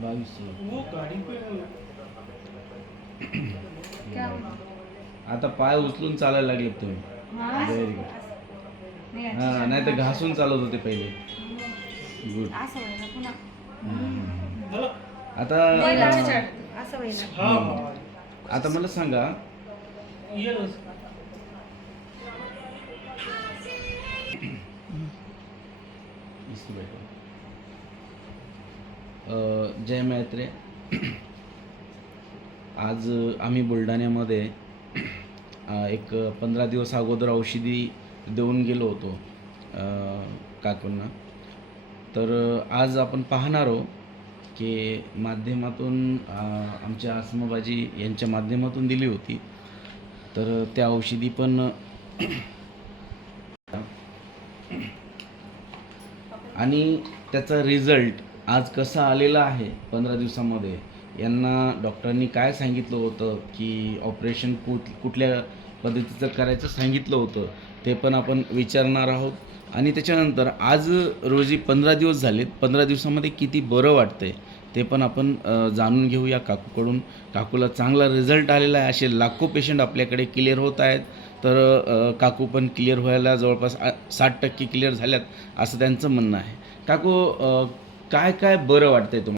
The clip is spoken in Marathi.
22 वो गाड़ी पे क्या आता पाय उचलून चालायला लागले तुम्ही. Very good. हां, नाही तर घासून चालत होते पहिले. गुड. असं व्हायला पुन्हा झालं. आता असं व्हायला. हा हा आता मला सांगा, येस. इसी बैठो. जय मैत्रे. आज आम्ही बुलढाण्यामध्ये एक 15 दिवस अगोदर औषधी देऊन गेलो होतो काकूंना. तर आज आपण पाहणार आहोत की माध्यमातून आमच्या आसमाबाजी यांच्या माध्यमातून दिली होती. तर त्या औषधी पण आणि त्याचा रिझल्ट आज कसा आलेला आहे 15 दिवसामध्ये. यांना डॉक्टरांनी काय सांगितलं होतं की ऑपरेशन कुठल्या पद्धतीचं करायचं सांगितलं होतं ते पण आपण विचारणार आहोत. आणि त्याच्यानंतर आज रोजी 15 दिवस झालेत, 15 दिवसामध्ये किती बरं वाटतंय ते पण आपण जाणून घेऊया काकूकडून. काकूला चांगला रिझल्ट आलेला आहे. असे लाखो पेशंट आपल्याकडे क्लिअर होत आहेत. तर काकू पण क्लिअर व्हायला जवळपास 60% क्लिअर झाल्यात असं त्यांचं म्हणणं आहे. काकू, काय काय बरं वाटतंय तुम्हाला?